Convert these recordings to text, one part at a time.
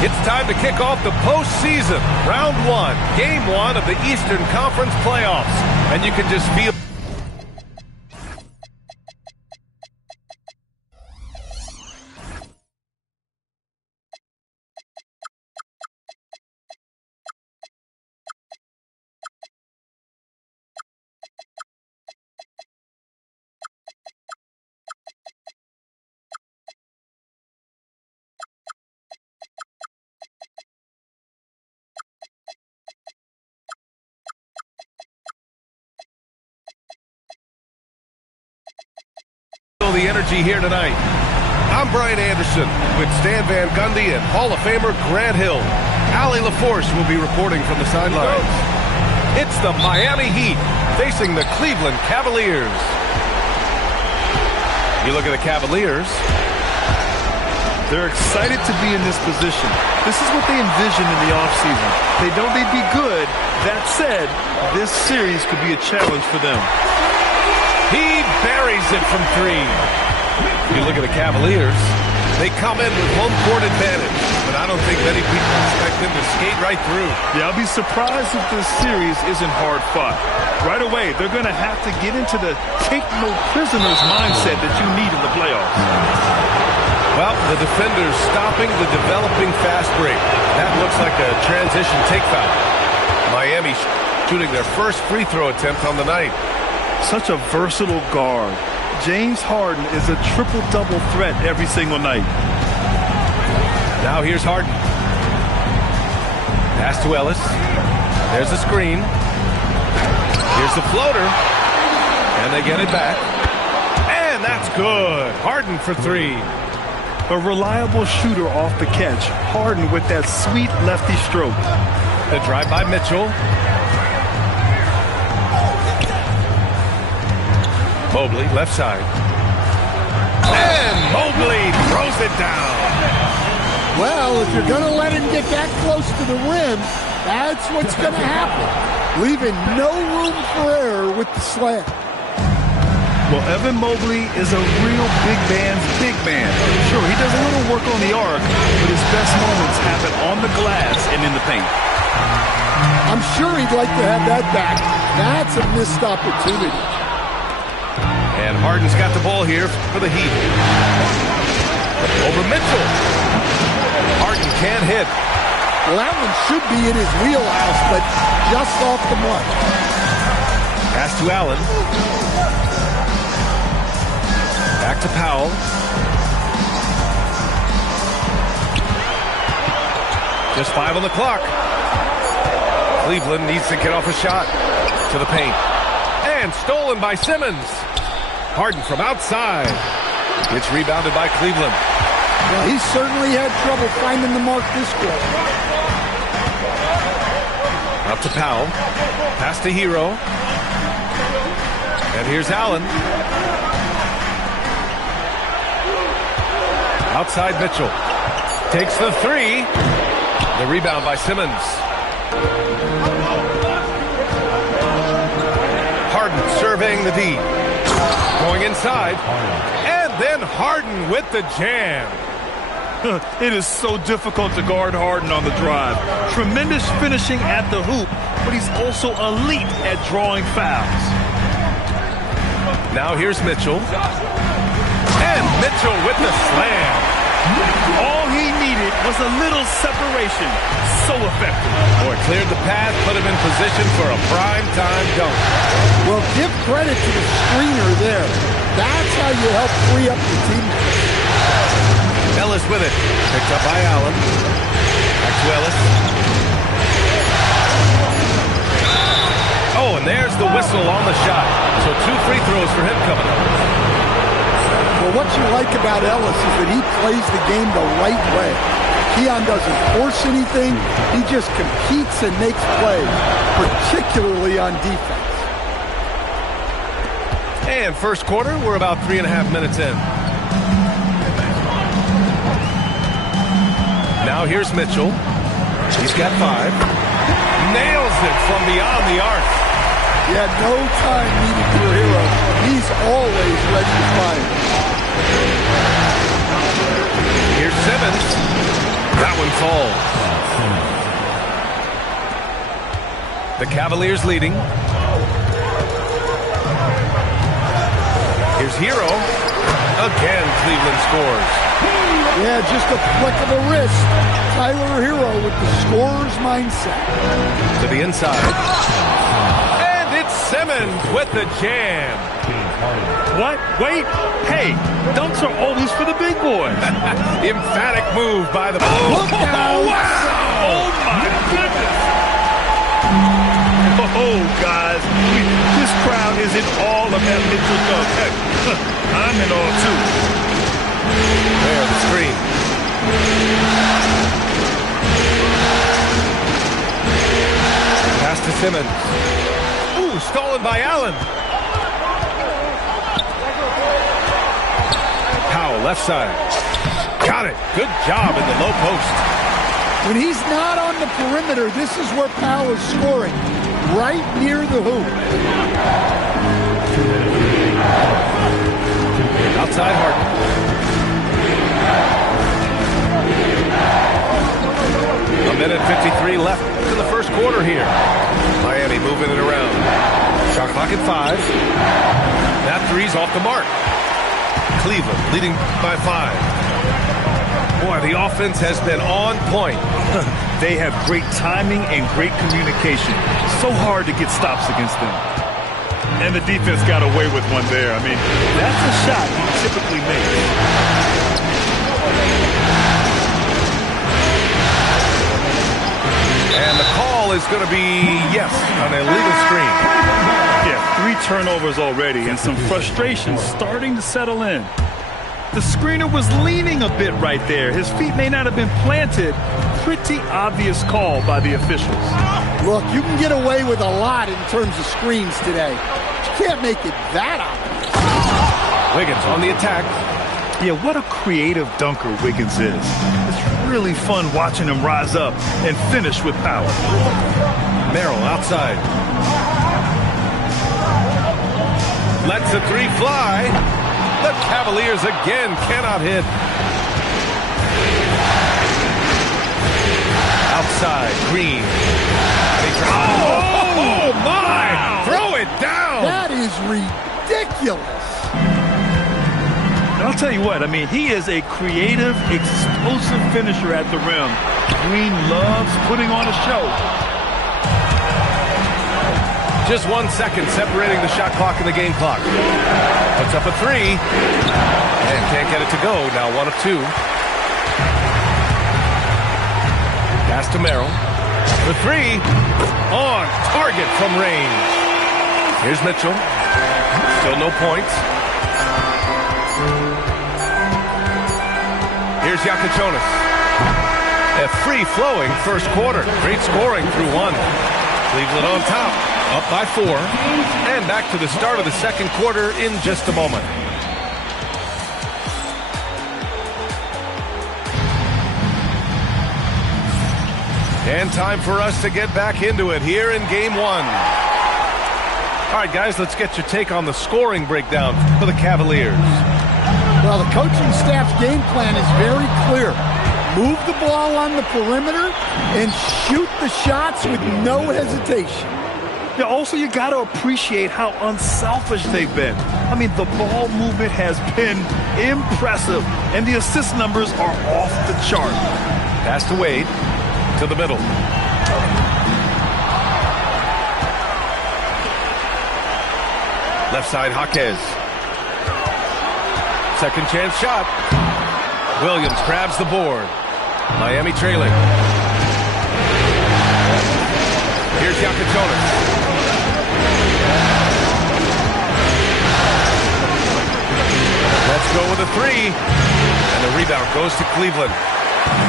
It's time to kick off the postseason, round one, game one of the Eastern Conference playoffs. And you can just feel... the energy here tonight. I'm Brian Anderson with Stan Van Gundy and Hall of Famer Grant Hill. Allie LaForce will be reporting from the sidelines. It's the Miami Heat facing the Cleveland Cavaliers. You look at the Cavaliers. They're excited to be in this position. This is what they envisioned in the offseason. They know they'd be good. That said, this series could be a challenge for them. He buries it from three. You look at the Cavaliers, they come in with home court advantage, but I don't think many people expect them to skate right through. Yeah, I'll be surprised if this series isn't hard fought. Right away, they're going to have to get into the take no prisoners mindset that you need in the playoffs. Well, the defenders stopping the developing fast break. That looks like a transition take foul. Miami shooting their first free throw attempt on the night. Such a versatile guard. James Harden is a triple-double threat every single night. Now here's Harden. Pass to Ellis. There's the screen. Here's the floater. And they get it back. And that's good. Harden for three. A reliable shooter off the catch. Harden with that sweet lefty stroke. The drive by Mitchell. Mobley, left side. And Mobley throws it down. Well, if you're going to let him get that close to the rim, that's what's going to happen. Leaving no room for error with the slam. Well, Evan Mobley is a real big man's big man. Sure, he does a little work on the arc, but his best moments happen on the glass and in the paint. I'm sure he'd like to have that back. That's a missed opportunity. And Harden's got the ball here for the Heat. Over Mitchell. Harden can't hit. Well, that one should be in his wheelhouse, but just off the mark. Pass to Allen. Back to Powell. Just 5 on the clock. Cleveland needs to get off a shot. To the paint. And stolen by Simmons. Harden from outside. It's rebounded by Cleveland. Well, he certainly had trouble finding the mark this quarter. Up to Powell. Pass to Hero. And here's Allen. Outside Mitchell. Takes the three. The rebound by Simmons. Harden surveying the D. Going inside. And then Harden with the jam. It is so difficult to guard Harden on the drive. Tremendous finishing at the hoop, but he's also elite at drawing fouls. Now here's Mitchell. And Mitchell with the slam. All he needed was a little separation. So effective. Boy, cleared the path, put him in position for a prime-time dunk. Well, give credit to the screener there. That's how you help free up the team. Ellis with it. Picked up by Allen. Back to Ellis. Oh, and there's the whistle on the shot. So 2 free throws for him coming up. Well, what you like about Ellis is that he plays the game the right way. Keon doesn't force anything. He just competes and makes plays, particularly on defense. And first quarter, we're about 3.5 minutes in. Now here's Mitchell. He's got 5. Nails it from beyond the arc. He had no time needed for a hero. He's always ready to fire. Here's Simmons. That one falls. The Cavaliers leading. Here's Hero. Again, Cleveland scores. Yeah, just a flick of the wrist. Tyler Hero with the scorer's mindset. To the inside. And it's Simmons with the jam. What? Wait. Hey, dunks are always for the big boys. Emphatic move by the... Look out! Wow! Oh, my goodness. Oh, guys. This crowd isn't all of that Mitchell dunk. Heck, I'm in all, too. There, the screen. Pass to Simmons. Ooh, stolen by Allen. Powell, left side. Got it. Good job in the low post. When he's not on the perimeter, this is where Powell is scoring. Right near the hoop. Outside Harden. A minute 53 left in the first quarter here. Miami moving it around. Shot clock at 5. That three's off the mark. Cleveland leading by 5. Boy, the offense has been on point. They have great timing and great communication. So hard to get stops against them. And the defense got away with one there. I mean, that's a shot he typically makes. And the call is going to be, yes, an illegal screen. Yeah, 3 turnovers already and some frustration starting to settle in. The screener was leaning a bit right there. His feet may not have been planted. Pretty obvious call by the officials. Look, you can get away with a lot in terms of screens today. You can't make it that obvious. Wiggins on the attack. Yeah, what a creative dunker Wiggins is. It's really fun watching him rise up and finish with power. Merrill outside. Lets the 3 fly. The Cavaliers again cannot hit. Outside, Green. Oh my! Wow. Throw it down! That is ridiculous. And I'll tell you what, I mean, he is a creative, explosive finisher at the rim. Green loves putting on a show. Just 1 second separating the shot clock and the game clock. Puts up a 3. And can't get it to go. Now 1 of 2. Pass to Merrill. The 3. On target from range. Here's Mitchell. Still no points. Here's Yakichonis. A free-flowing first quarter. Great scoring through 1. Cleveland on top. Up by 4. And back to the start of the second quarter in just a moment. And time for us to get back into it here in Game 1. All right, guys, let's get your take on the scoring breakdown for the Cavaliers. Well, the coaching staff's game plan is very clear. Move the ball on the perimeter and shoot the shots with no hesitation. Yeah, also, you got to appreciate how unselfish they've been. I mean, the ball movement has been impressive, and the assist numbers are off the chart. Pass to Wade, to the middle. Left side, Jaquez. Second chance shot. Williams grabs the board. Miami trailing. Here's Yakichonis. Let's go with a 3. And the rebound goes to Cleveland.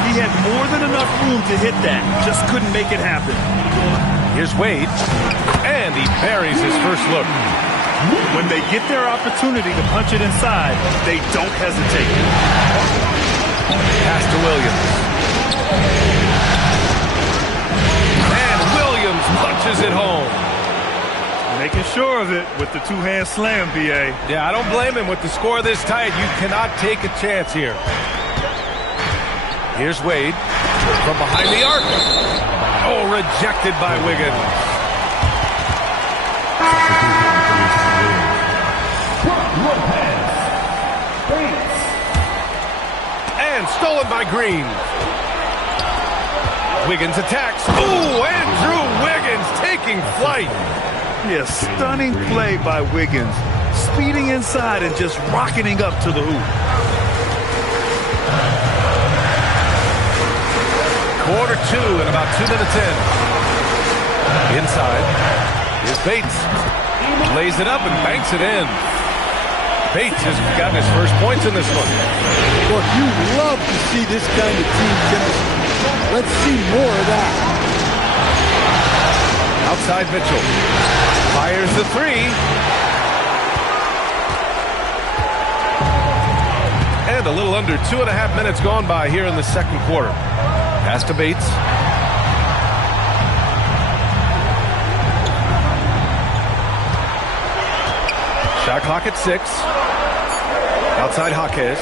He had more than enough room to hit that. Just couldn't make it happen. Here's Wade. And he buries his first look. When they get their opportunity to punch it inside, they don't hesitate. Pass to Williams. And Williams punches it home. Making sure of it with the two-hand slam, B.A. Yeah, I don't blame him. With the score this tight, you cannot take a chance here. Here's Wade. From behind the arc. Oh, rejected by Wiggins. And stolen by Green. Wiggins attacks. Ooh, Andrew Wiggins taking flight. Yeah, stunning play by Wiggins. Speeding inside and just rocketing up to the hoop. Quarter two and about 2 minutes in. Inside. Here's Bates. Lays it up and banks it in. Bates has gotten his first points in this one. Look, you love to see this kind of team chemistry. Let's see more of that. Outside Mitchell. Fires the three. And a little under 2.5 minutes gone by here in the second quarter. Pass to Bates. Shot clock at 6. Outside Jaquez.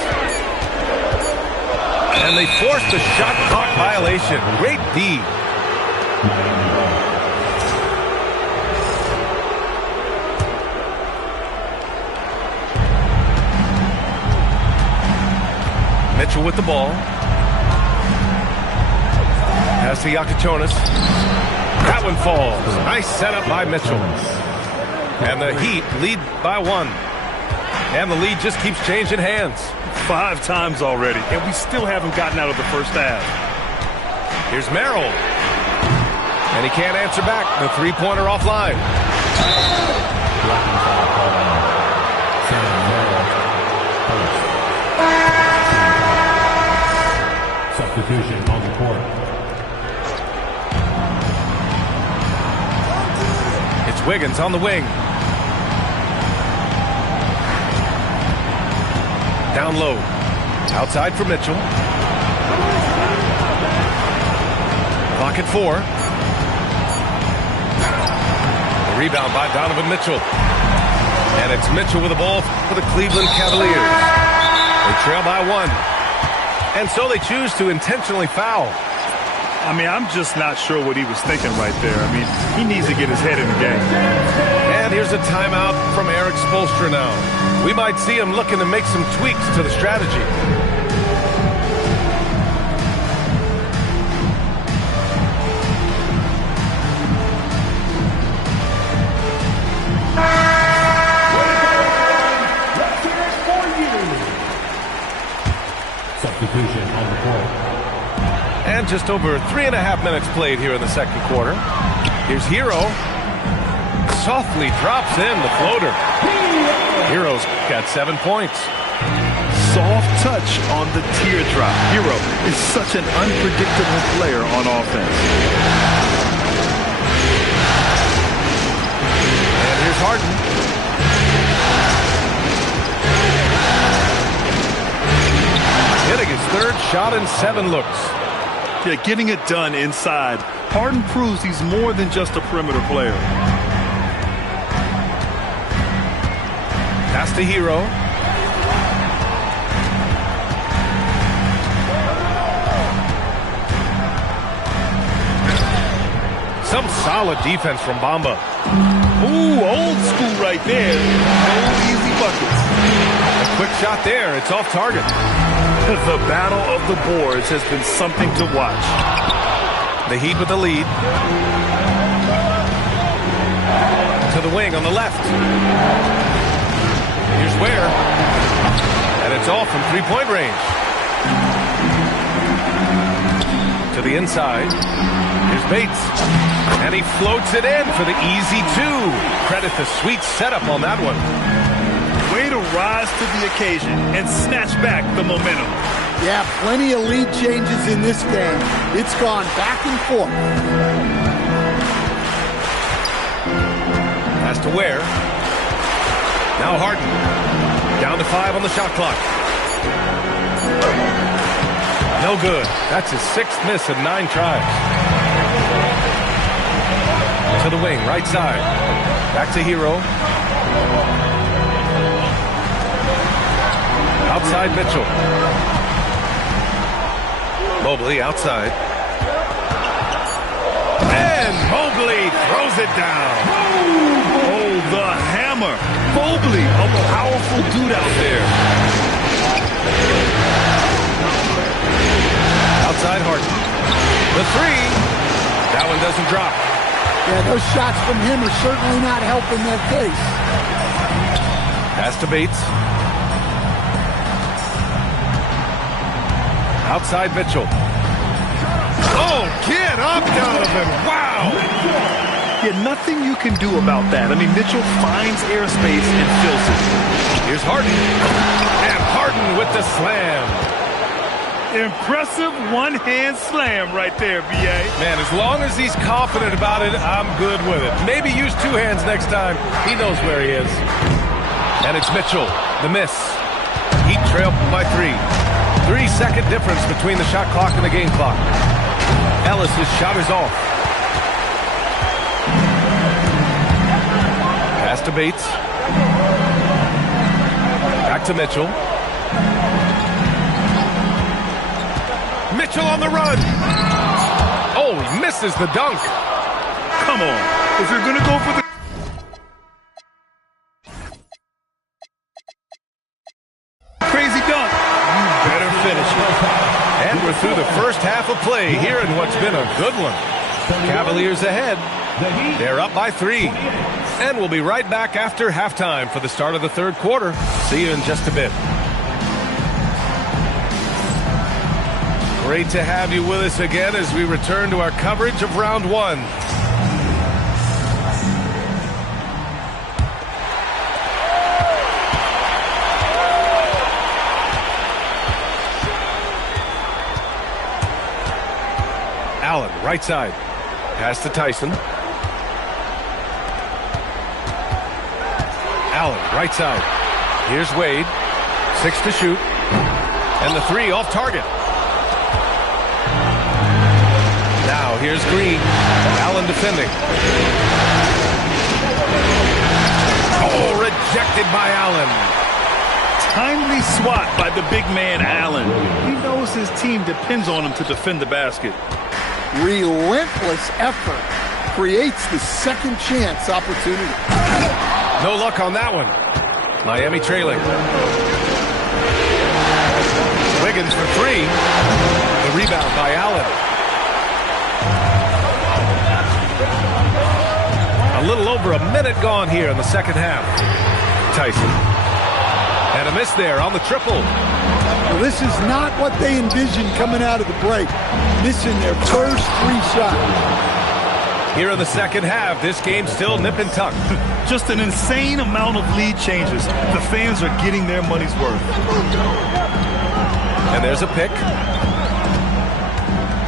And they forced the shot clock violation. Great D. Mitchell with the ball. Pass to Yakuchonis. That one falls. Nice setup by Mitchell. And the Heat lead by 1. And the lead just keeps changing hands. 5 times already, and we still haven't gotten out of the first half. Here's Merrill. And he can't answer back. The three-pointer offline. Substitution on the court. It's Wiggins on the wing. Down low. Outside for Mitchell. Clock at 4. A rebound by Donovan Mitchell. And it's Mitchell with the ball for the Cleveland Cavaliers. They trail by 1. And so they choose to intentionally foul. I mean, I'm just not sure what he was thinking right there. I mean, he needs to get his head in the game. And here's a timeout from Eric Spoelstra now. We might see him looking to make some tweaks to the strategy. Substitution on the court. And just over 3.5 minutes played here in the second quarter. Here's Hero. Softly drops in the floater. Hero's got 7 points. Soft touch on the teardrop. Hero is such an unpredictable player on offense. And here's Harden. Hitting his third shot in 7 looks. Yeah, getting it done inside. Harden proves he's more than just a perimeter player. Pass to Hero. Some solid defense from Bamba. Ooh, old school right there. No easy buckets. A quick shot there. It's off target. The battle of the boards has been something to watch. The Heat with the lead. To the wing on the left. Here's Ware. And it's off from three-point range. To the inside. Here's Bates. And he floats it in for the easy 2. Credit the sweet setup on that one. Way to rise to the occasion and snatch back the momentum. Yeah, plenty of lead changes in this game. It's gone back and forth. Pass to Ware. Now Harden. Down to 5 on the shot clock. No good. That's his 6th miss in 9 tries. To the wing, right side. Back to Hero. Outside Mitchell. Mobley outside. Mobley throws it down. Oh, the hammer. Mobley, a powerful dude out there. Outside Harden. The three. That one doesn't drop. Yeah, those shots from him are certainly not helping their case. Pass to Bates. Outside Mitchell. Oh, get up, Donovan. Wow. Yeah, nothing you can do about that. I mean, Mitchell finds airspace and fills it. Here's Harden. And Harden with the slam. Impressive one-hand slam right there, B.A. Man, as long as he's confident about it, I'm good with it. Maybe use two hands next time. He knows where he is. And it's Mitchell, the miss. Heat trail by 3. 3-second difference between the shot clock and the game clock. Ellis' shot is off. Pass to Bates. Back to Mitchell. Mitchell on the run. Oh, he misses the dunk. Come on. If you're going to go for the... crazy dunk, you better finish it. And we're through the first half of play here in what's been a good one. Cavaliers ahead. They're up by 3. And we'll be right back after halftime for the start of the third quarter. See you in just a bit. Great to have you with us again as we return to our coverage of round 1. Allen, right side. Pass to Tyson. Allen, right side. Here's Wade. 6 to shoot. And the 3 off target. Now here's Green. Allen defending. Oh, rejected by Allen. Timely swat by the big man, Allen. He knows his team depends on him to defend the basket. Relentless effort creates the second chance opportunity. No luck on that one. Miami trailing. Wiggins for 3. The rebound by Allen. A little over a minute gone here in the second half. Tyson. And a miss there on the triple. Well, this is not what they envisioned coming out of the break. Missing their first 3 shots. Here in the second half, this game's still nip and tuck. Just an insane amount of lead changes. The fans are getting their money's worth. And there's a pick.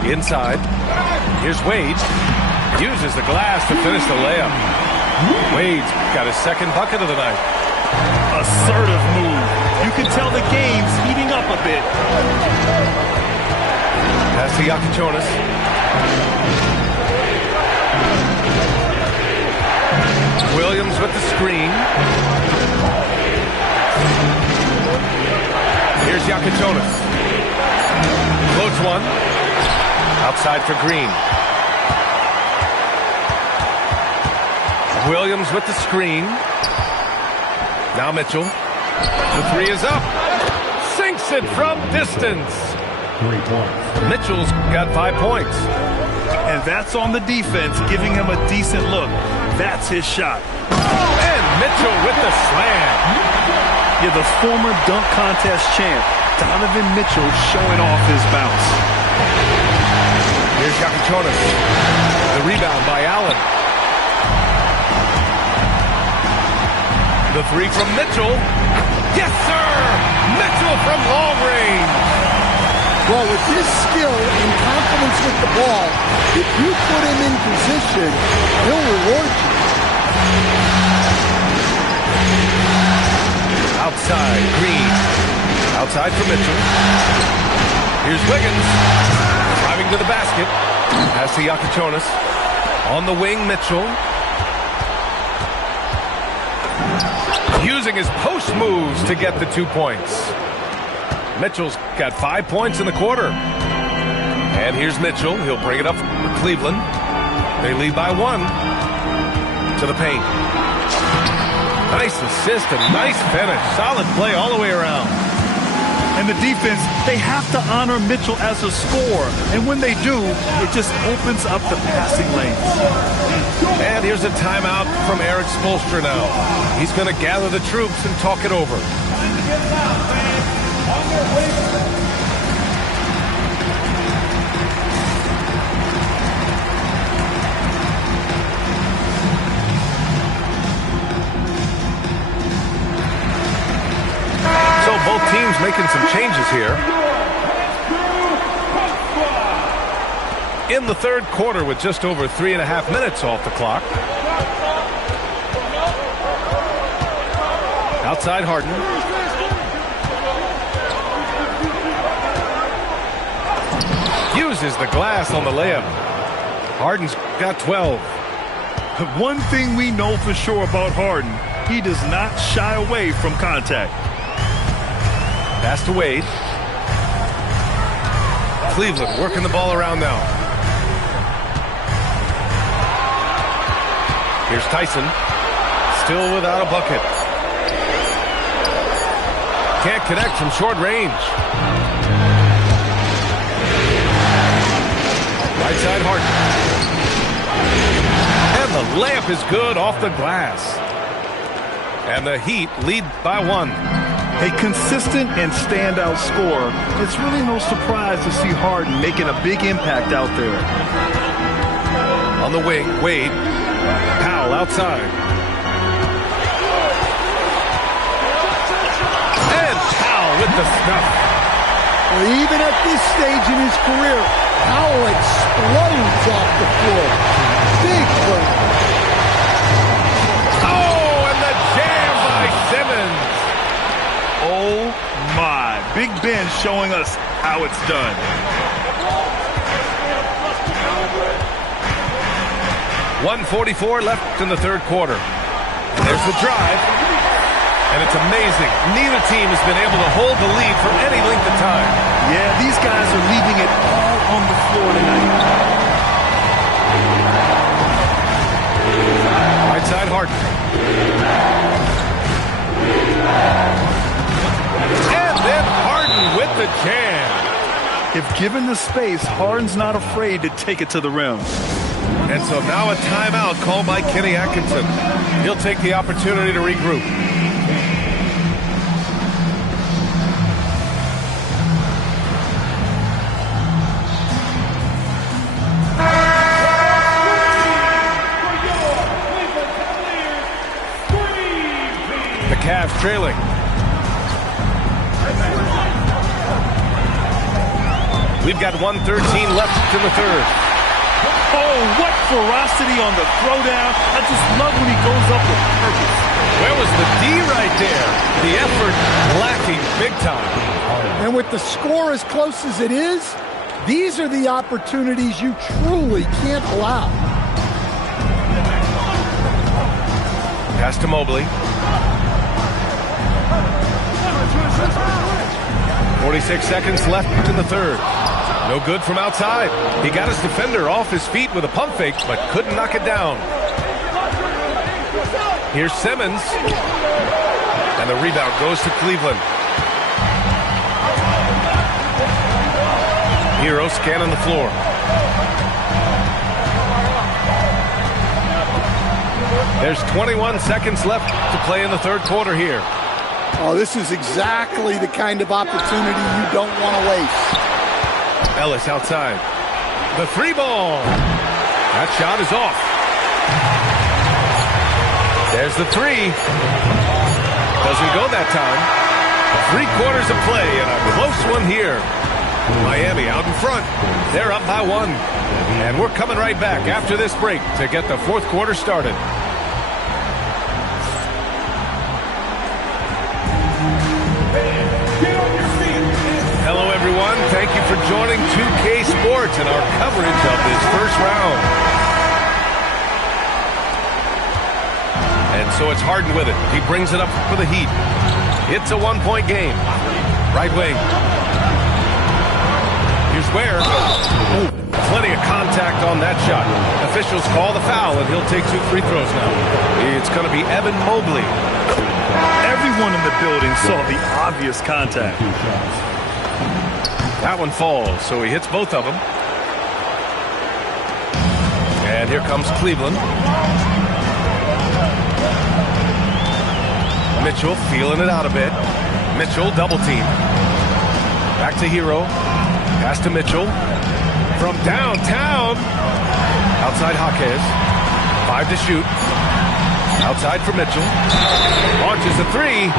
Inside. Here's Wade. Uses the glass to finish the layup. Wade's got his second bucket of the night. Assertive move. You can tell the game's heating up a bit. Pass to Yakichonis. Williams with the screen. Here's Yakichonis. Floats one. Outside for Green. Williams with the screen. Now Mitchell. The 3 is up. Sinks it from distance. 3 points. Mitchell's got 5 points. And that's on the defense, giving him a decent look. That's his shot. And Mitchell with the slam. Yeah, the former dunk contest champ, Donovan Mitchell, showing off his bounce. Here's Yakichonis. The rebound by Allen. The 3 from Mitchell. Yes, sir! Mitchell from long range. Well, with his skill and confidence with the ball, if you put him in position, he'll reward you. Outside, Green. Outside for Mitchell. Here's Wiggins. Driving to the basket. Pass to Yakichonis. On the wing, Mitchell. Using his post moves to get the 2 points. Mitchell's got 5 points in the quarter. And here's Mitchell. He'll bring it up for Cleveland. They lead by 1 to the paint. Nice assist and nice finish. Solid play all the way around. And the defense, they have to honor Mitchell as a scorer. And when they do, it just opens up the passing lanes. And here's a timeout from Eric Spoelstra now. He's going to gather the troops and talk it over. So both teams making some changes here. In the third quarter with just over 3.5 minutes off the clock. Outside Harden. Uses the glass on the layup. Harden's got 12. One thing we know for sure about Harden, he does not shy away from contact. Pass to Wade. Cleveland working the ball around now. Here's Tyson. Still without a bucket. Can't connect from short range. Right side Harden. And the layup is good off the glass. And the Heat lead by 1. A consistent and standout scorer. It's really no surprise to see Harden making a big impact out there. On the wing, Wade. Powell outside. And Powell with the stuff. Well, even at this stage in his career, Powell explodes off the floor. Big play. Oh, and the jam by Simmons. Oh my. Big Ben showing us how it's done. .144 left in the third quarter. There's the drive. And it's amazing. Neither team has been able to hold the lead for any length of time. Yeah, these guys are leaving it all on the floor tonight. Right side Harden. And then Harden with the jam. If given the space, Harden's not afraid to take it to the rim. And so now a timeout called by Kenny Atkinson. He'll take the opportunity to regroup. The Cavs trailing. We've got 1:13 left in the third. Oh, what ferocity on the throwdown. I just love when he goes up with purpose. Where was the D right there? The effort lacking big time. And with the score as close as it is, these are the opportunities you truly can't allow. Pass to Mobley. 46 seconds left in the third. No good from outside. He got his defender off his feet with a pump fake, but couldn't knock it down. Here's Simmons. And the rebound goes to Cleveland. Hero scanning the floor. There's 21 seconds left to play in the third quarter here. Oh, this is exactly the kind of opportunity you don't want to waste. Ellis outside. The three ball. That shot is off. There's the three. Doesn't go that time. 3/4 of play and a close one here. Miami out in front. They're up by 1. And we're coming right back after this break to get the fourth quarter started. Hello, everyone. Thank you for joining 2K Sports and our coverage of this first round. And so it's Harden with it. He brings it up for the Heat. It's a 1-point game. Right wing. Here's Ware. Ooh, Plenty of contact on that shot. Officials call the foul, and he'll take 2 free throws now. It's going to be Evan Mobley. Everyone in the building saw the obvious contact. That one falls, so he hits both of them. And here comes Cleveland. Mitchell feeling it out a bit. Mitchell double team. Back to Hero. Pass to Mitchell. From downtown. Outside Jaquez. 5 to shoot. Outside for Mitchell. Launches a 3.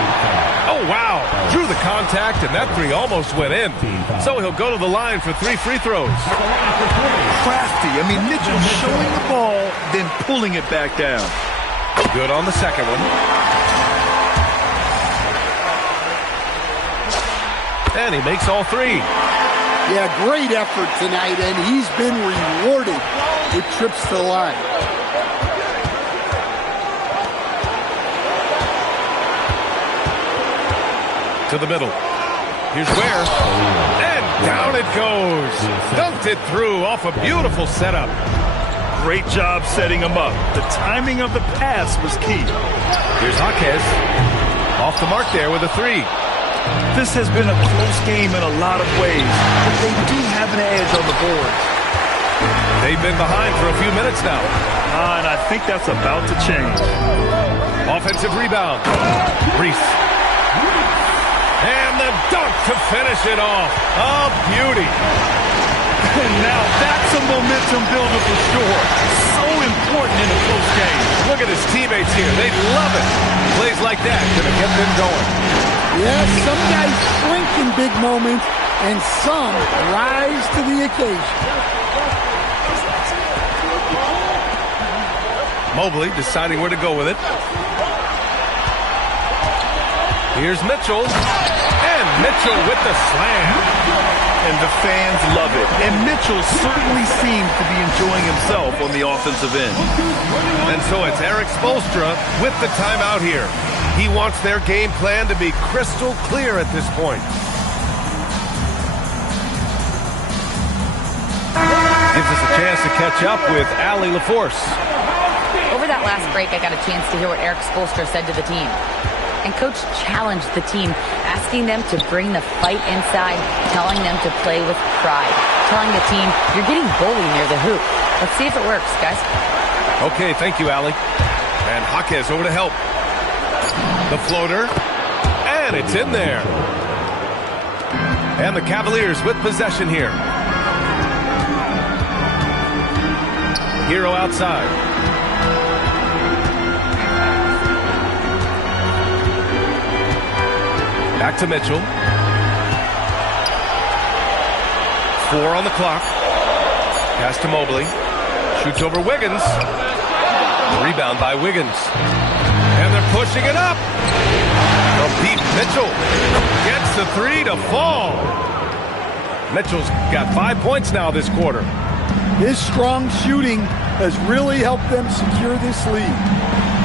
Oh, wow. Drew the contact, and that 3 almost went in. So he'll go to the line for 3 free throws. Crafty. I mean, Mitchell showing the ball, then pulling it back down. Good on the second one. And he makes all 3. Yeah, great effort tonight, and he's been rewarded with trips to the line. To the middle. Here's Ware. And down it goes. Dunked it through off a beautiful setup. Great job setting him up. The timing of the pass was key. Here's Jaquez. Off the mark there with a 3. This has been a close game in a lot of ways, but they do have an edge on the board. They've been behind for a few minutes now. And I think that's about to change. Offensive rebound. Reese. And the dunk to finish it off. A beauty. And now that's a momentum builder for sure. So important in a close game. Look at his teammates here. They love it. Plays like that gonna get them going. Yeah, some guys shrink in big moments, and some rise to the occasion. Mobley deciding where to go with it. Here's Mitchell. And Mitchell with the slam. And the fans love it. And Mitchell certainly seems to be enjoying himself on the offensive end. And so it's Eric Spoelstra with the timeout here. He wants their game plan to be crystal clear at this point. Gives us a chance to catch up with Allie LaForce. Over that last break, I got a chance to hear what Eric Spoelstra said to the team. And Coach challenged the team, asking them to bring the fight inside, telling them to play with pride, telling the team, you're getting bullied near the hoop. Let's see if it works, guys. Okay, thank you, Allie. And Jaquez over to help. The floater, and it's in there. And the Cavaliers with possession here. Hero outside. Back to Mitchell. 4 on the clock. Pass to Mobley. Shoots over Wiggins. Rebound by Wiggins. And they're pushing it up. From deep, Mitchell gets the 3 to fall. Mitchell's got 5 points now this quarter. His strong shooting has really helped them secure this lead.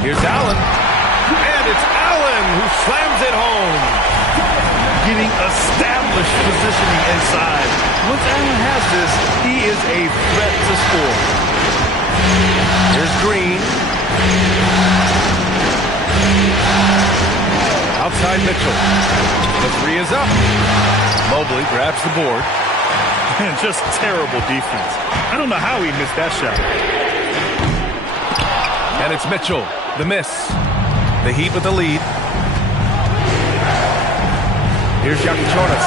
Here's Allen. And it's Allen who slams it home. Getting established positioning inside. Once Allen has this, he is a threat to score. Here's Green. Outside Mitchell. The 3 is up. Mobley grabs the board. And just terrible defense. I don't know how he missed that shot. And it's Mitchell. The miss. The Heat with the lead. Here's Yakichonis.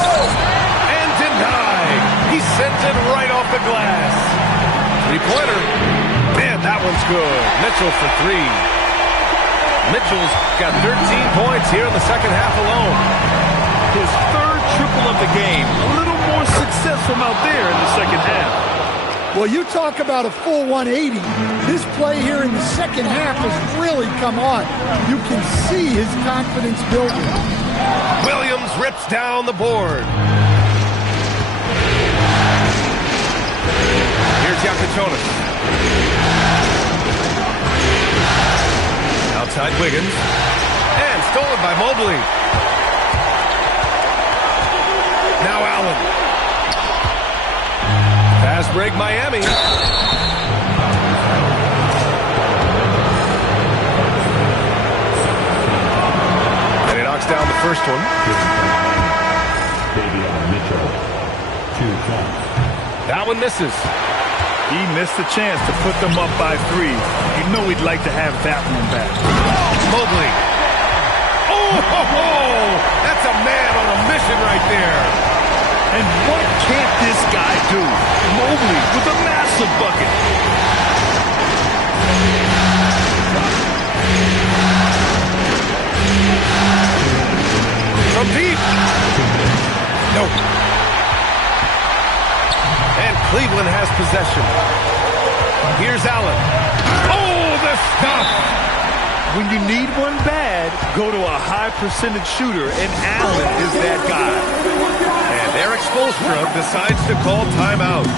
And denied. He sends it right off the glass. 3-pointer. Man, that one's good. Mitchell for 3. Mitchell's got 13 points here in the second half alone. His 3rd triple of the game. A little more success from out there in the second half. Well, you talk about a full 180. This play here in the second half has really come on. You can see his confidence building. Williams rips down the board. Here's Yakichonis. Outside Wiggins. And stolen by Mobley. Now Allen. Pass fast break, Miami. And he knocks down the first one. Mitchell, 2 shots. That one misses. He missed the chance to put them up by 3. You know he'd like to have that one back. Mobley. Oh, that's a man on a mission right there. And what can't this guy do? Mobley with a massive bucket. From deep. Nope. And Cleveland has possession. Here's Allen. Oh, the stuff. When you need one bad, go to a high percentage shooter, and Allen is that guy. And Eric Spoelstra decides to call timeout.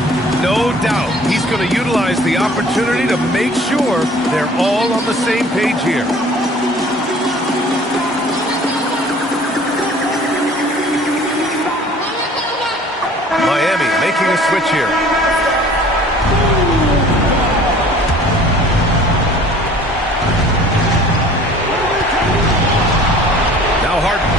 No doubt he's going to utilize the opportunity to make sure they're all on the same page here. Miami making a switch here. Now Harden.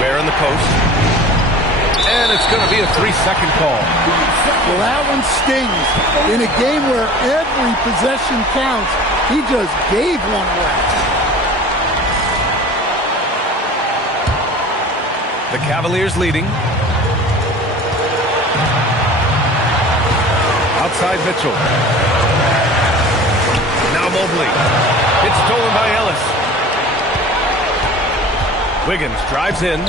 Ware in the post. And it's going to be a 3-second call. Well, that one stings. In a game where every possession counts, he just gave one away. The Cavaliers leading. Outside Mitchell. Now Mobley. It's stolen by Ellis. Wiggins drives in.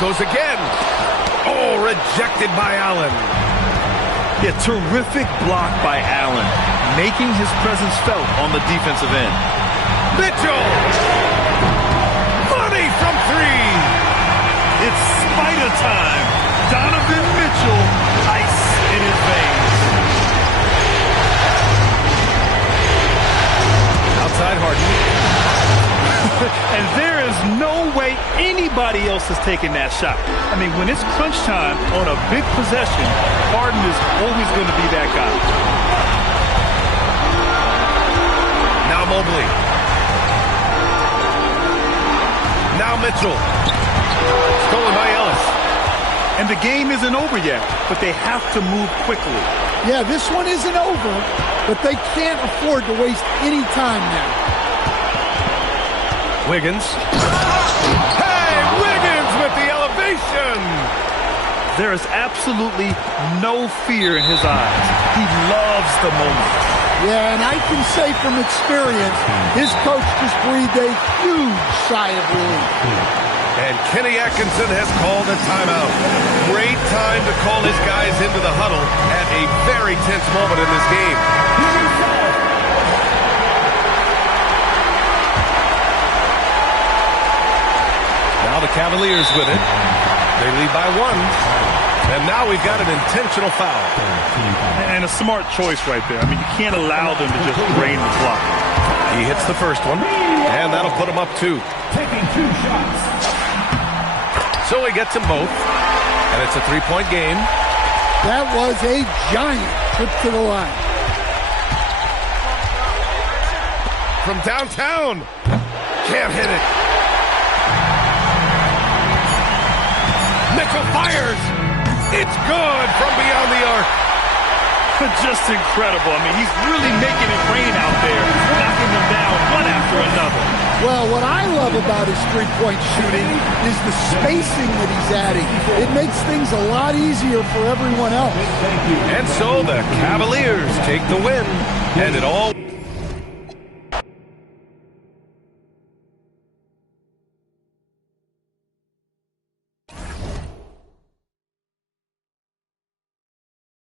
Goes again. Oh, rejected by Allen. Yeah, terrific block by Allen, making his presence felt on the defensive end. Mitchell! Money from 3! It's spider time. Donovan Mitchell, ice in his veins. Outside Harden. And there is no way anybody else is taking that shot. I mean, when it's crunch time on a big possession, Harden is always going to be that guy. Now Mobley. Now Mitchell. Stolen by Ellis. And the game isn't over yet, but they have to move quickly. Yeah, this one isn't over, but they can't afford to waste any time now. Wiggins. Hey, Wiggins with the elevation! There is absolutely no fear in his eyes. He loves the moment. Yeah, and I can say from experience, his coach just breathed a huge sigh of relief. And Kenny Atkinson has called a timeout. Great time to call his guys into the huddle at a very tense moment in this game. Now the Cavaliers with it. They lead by 1. And now we've got an intentional foul. And a smart choice right there. I mean, you can't allow them to just drain the clock. He hits the first one, and that'll put him up 2. Taking 2 shots. So he gets them both, and it's a 3-point game. That was a giant trip to the line. From downtown. Can't hit it. Mitchell fires. It's good from beyond the arc. Just incredible. I mean, he's really making it rain out there, knocking them down one after another. Well, what I love about his three-point shooting is the spacing that he's adding. It makes things a lot easier for everyone else. And so the Cavaliers take the win, and it all